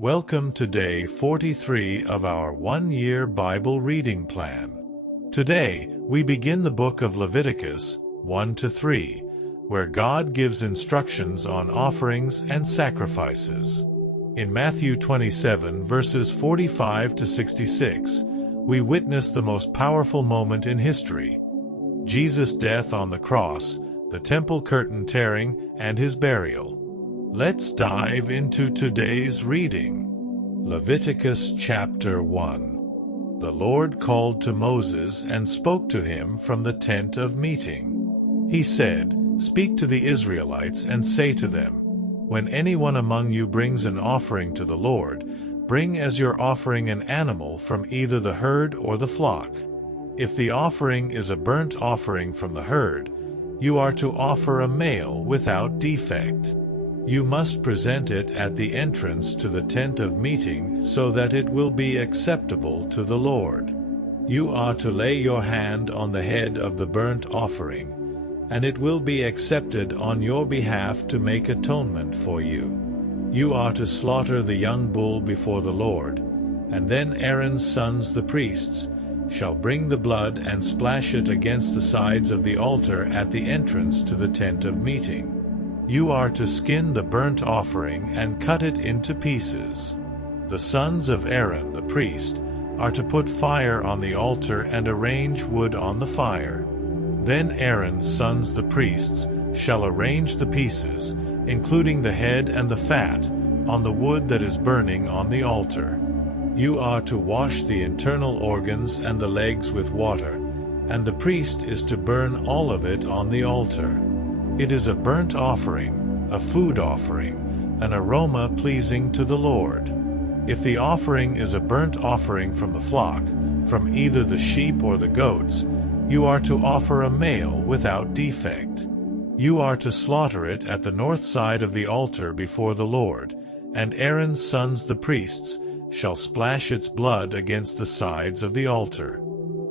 Welcome to day 43 of our one-year Bible reading plan. Today, we begin the book of Leviticus 1-3, where God gives instructions on offerings and sacrifices. In Matthew 27, verses 45-66, we witness the most powerful moment in history: Jesus' death on the cross, the temple curtain tearing, and his burial. Let's dive into today's reading. Leviticus chapter 1. The Lord called to Moses and spoke to him from the tent of meeting. He said, "Speak to the Israelites and say to them, when anyone among you brings an offering to the Lord, bring as your offering an animal from either the herd or the flock. If the offering is a burnt offering from the herd, you are to offer a male without defect. You must present it at the entrance to the tent of meeting so that it will be acceptable to the Lord. You are to lay your hand on the head of the burnt offering, and it will be accepted on your behalf to make atonement for you. You are to slaughter the young bull before the Lord, and then Aaron's sons the priests shall bring the blood and splash it against the sides of the altar at the entrance to the tent of meeting. You are to skin the burnt offering and cut it into pieces. The sons of Aaron the priest are to put fire on the altar and arrange wood on the fire. Then Aaron's sons the priests shall arrange the pieces, including the head and the fat, on the wood that is burning on the altar. You are to wash the internal organs and the legs with water, and the priest is to burn all of it on the altar. It is a burnt offering, a food offering, an aroma pleasing to the Lord. If the offering is a burnt offering from the flock, from either the sheep or the goats, you are to offer a male without defect. You are to slaughter it at the north side of the altar before the Lord, and Aaron's sons the priests shall splash its blood against the sides of the altar.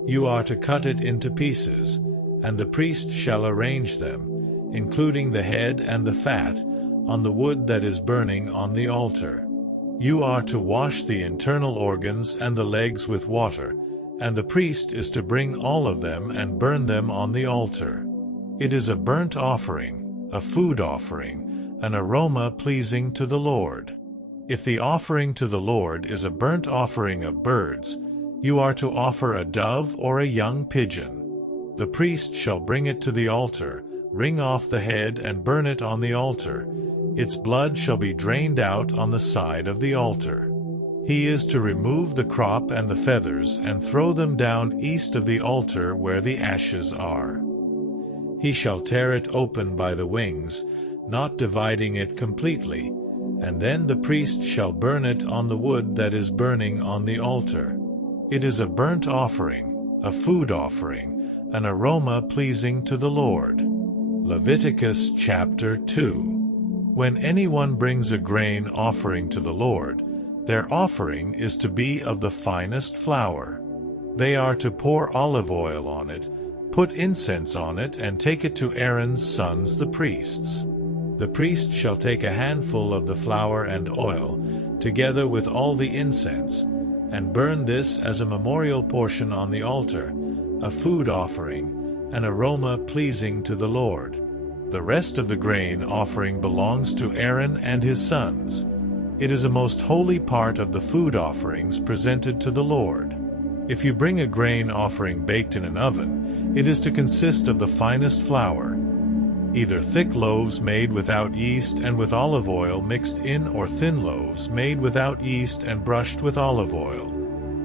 You are to cut it into pieces, and the priest shall arrange them, including the head and the fat, on the wood that is burning on the altar. You are to wash the internal organs and the legs with water, and the priest is to bring all of them and burn them on the altar. It is a burnt offering, a food offering, an aroma pleasing to the Lord. If the offering to the Lord is a burnt offering of birds, you are to offer a dove or a young pigeon. The priest shall bring it to the altar, wring off the head and burn it on the altar. Its blood shall be drained out on the side of the altar. He is to remove the crop and the feathers and throw them down east of the altar where the ashes are. He shall tear it open by the wings, not dividing it completely, and then the priest shall burn it on the wood that is burning on the altar. It is a burnt offering, a food offering, an aroma pleasing to the Lord. Leviticus chapter 2. When anyone brings a grain offering to the Lord, their offering is to be of the finest flour. They are to pour olive oil on it, put incense on it, and take it to Aaron's sons the priests. The priest shall take a handful of the flour and oil, together with all the incense, and burn this as a memorial portion on the altar, a food offering, an aroma pleasing to the Lord. The rest of the grain offering belongs to Aaron and his sons. It is a most holy part of the food offerings presented to the Lord. If you bring a grain offering baked in an oven, it is to consist of the finest flour, either thick loaves made without yeast and with olive oil mixed in, or thin loaves made without yeast and brushed with olive oil.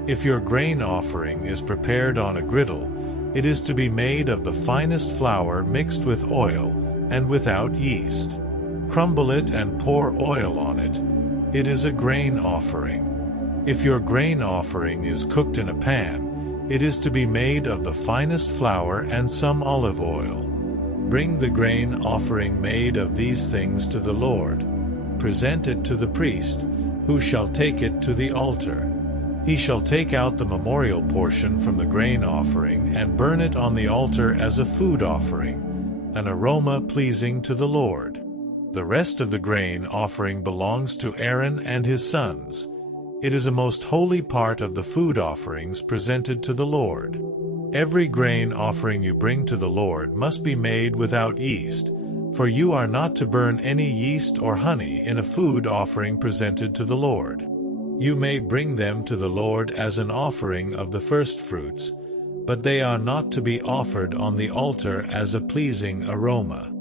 If your grain offering is prepared on a griddle, it is to be made of the finest flour mixed with oil and without yeast. Crumble it and pour oil on it. It is a grain offering. If your grain offering is cooked in a pan, it is to be made of the finest flour and some olive oil. Bring the grain offering made of these things to the Lord. Present it to the priest, who shall take it to the altar. He shall take out the memorial portion from the grain offering and burn it on the altar as a food offering, an aroma pleasing to the Lord. The rest of the grain offering belongs to Aaron and his sons. It is a most holy part of the food offerings presented to the Lord. Every grain offering you bring to the Lord must be made without yeast, for you are not to burn any yeast or honey in a food offering presented to the Lord. You may bring them to the Lord as an offering of the firstfruits, but they are not to be offered on the altar as a pleasing aroma.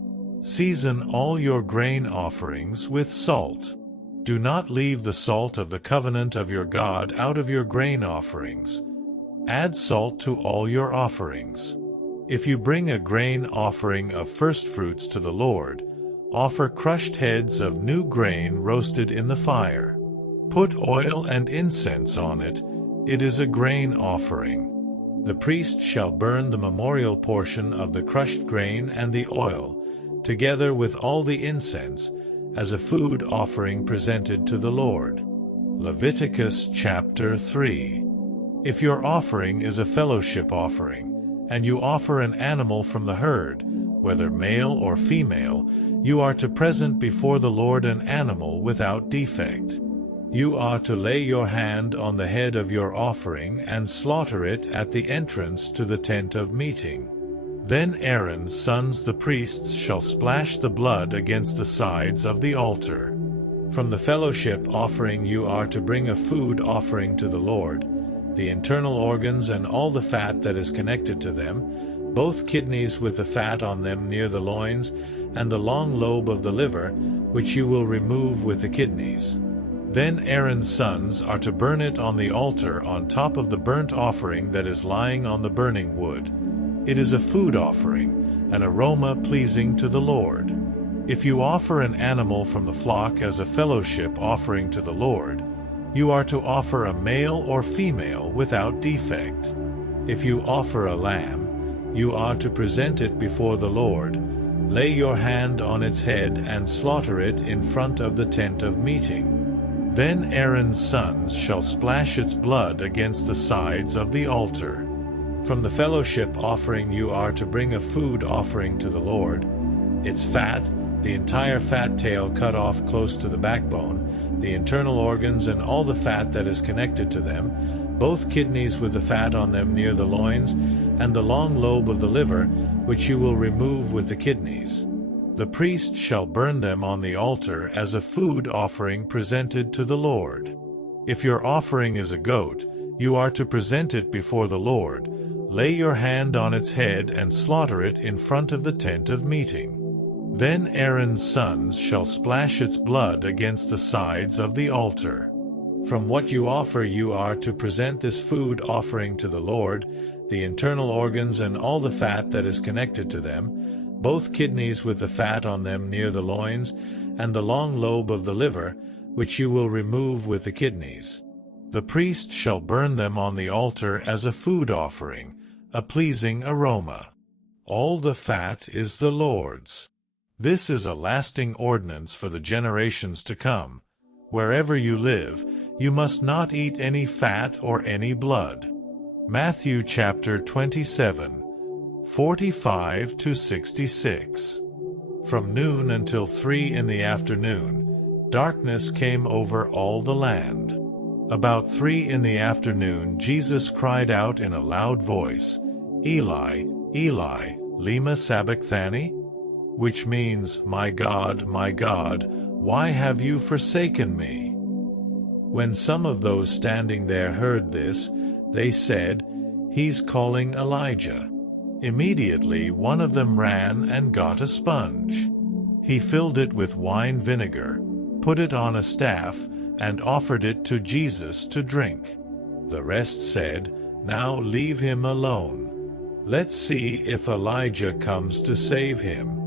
Season all your grain offerings with salt. Do not leave the salt of the covenant of your God out of your grain offerings. Add salt to all your offerings. If you bring a grain offering of firstfruits to the Lord, offer crushed heads of new grain roasted in the fire. Put oil and incense on it. It is a grain offering. The priest shall burn the memorial portion of the crushed grain and the oil, together with all the incense, as a food offering presented to the Lord. Leviticus chapter 3. If your offering is a fellowship offering, and you offer an animal from the herd, whether male or female, you are to present before the Lord an animal without defect. You are to lay your hand on the head of your offering and slaughter it at the entrance to the tent of meeting. Then Aaron's sons the priests shall splash the blood against the sides of the altar. From the fellowship offering you are to bring a food offering to the Lord, the internal organs and all the fat that is connected to them, both kidneys with the fat on them near the loins, and the long lobe of the liver, which you will remove with the kidneys. Then Aaron's sons are to burn it on the altar on top of the burnt offering that is lying on the burning wood. It is a food offering, an aroma pleasing to the Lord. If you offer an animal from the flock as a fellowship offering to the Lord, you are to offer a male or female without defect. If you offer a lamb, you are to present it before the Lord, lay your hand on its head and slaughter it in front of the tent of meeting. Then Aaron's sons shall splash its blood against the sides of the altar. From the fellowship offering you are to bring a food offering to the Lord, its fat, the entire fat tail cut off close to the backbone, the internal organs and all the fat that is connected to them, both kidneys with the fat on them near the loins, and the long lobe of the liver, which you will remove with the kidneys. The priest shall burn them on the altar as a food offering presented to the Lord. If your offering is a goat, you are to present it before the Lord, lay your hand on its head and slaughter it in front of the tent of meeting. Then Aaron's sons shall splash its blood against the sides of the altar. From what you offer you are to present this food offering to the Lord, the internal organs and all the fat that is connected to them, both kidneys with the fat on them near the loins, and the long lobe of the liver, which you will remove with the kidneys. The priest shall burn them on the altar as a food offering, a pleasing aroma. All the fat is the Lord's. This is a lasting ordinance for the generations to come. Wherever you live, you must not eat any fat or any blood. Matthew chapter 27, 45-66. From noon until 3 in the afternoon, darkness came over all the land. About 3 in the afternoon Jesus cried out in a loud voice, Eli, Eli, lema sabachthani? Which means, my God, why have you forsaken me? When some of those standing there heard this, they said, He's calling Elijah. Immediately one of them ran and got a sponge. He filled it with wine vinegar, put it on a staff, and offered it to Jesus to drink. The rest said, Now leave him alone. Let's see if Elijah comes to save him.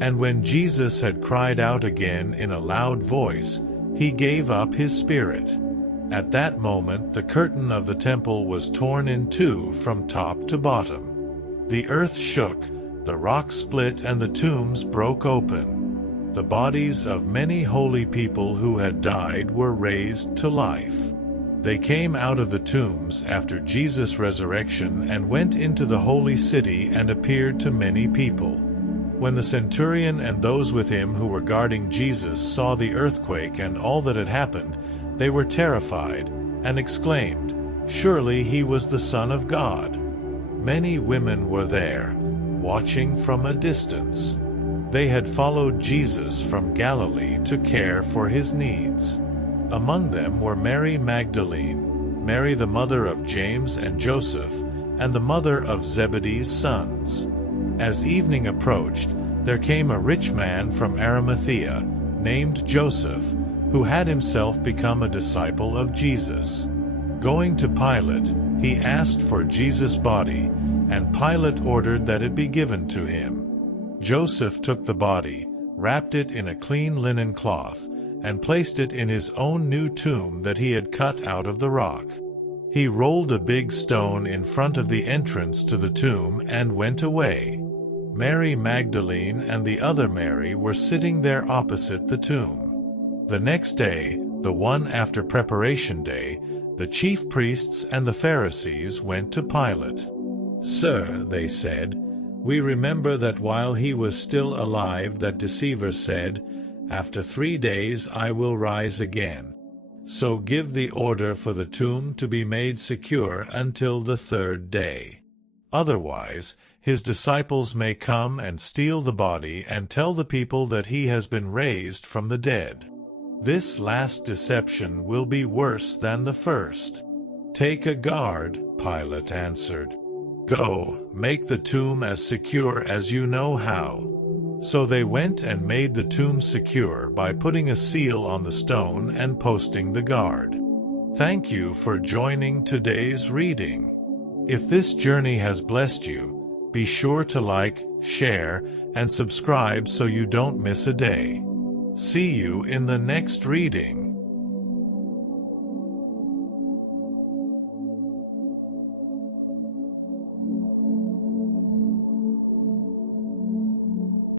And when Jesus had cried out again in a loud voice, he gave up his spirit. At that moment the curtain of the temple was torn in two from top to bottom. The earth shook, the rocks split, and the tombs broke open. The bodies of many holy people who had died were raised to life. They came out of the tombs after Jesus' resurrection and went into the holy city and appeared to many people. When the centurion and those with him who were guarding Jesus saw the earthquake and all that had happened, they were terrified, and exclaimed, "Surely he was the Son of God." Many women were there, watching from a distance. They had followed Jesus from Galilee to care for his needs. Among them were Mary Magdalene, Mary the mother of James and Joseph, and the mother of Zebedee's sons. As evening approached, there came a rich man from Arimathea, named Joseph, who had himself become a disciple of Jesus. Going to Pilate, he asked for Jesus' body, and Pilate ordered that it be given to him. Joseph took the body, wrapped it in a clean linen cloth, and placed it in his own new tomb that he had cut out of the rock. He rolled a big stone in front of the entrance to the tomb and went away. Mary Magdalene and the other Mary were sitting there opposite the tomb. The next day, the one after Preparation Day, the chief priests and the Pharisees went to Pilate. "Sir," they said, "we remember that while he was still alive that deceiver said, 'After 3 days I will rise again.' So give the order for the tomb to be made secure until the 3rd day. Otherwise, his disciples may come and steal the body and tell the people that he has been raised from the dead. This last deception will be worse than the first." "Take a guard," Pilate answered. "Go, make the tomb as secure as you know how." So they went and made the tomb secure by putting a seal on the stone and posting the guard. Thank you for joining today's reading. If this journey has blessed you, be sure to like, share, and subscribe so you don't miss a day. See you in the next reading.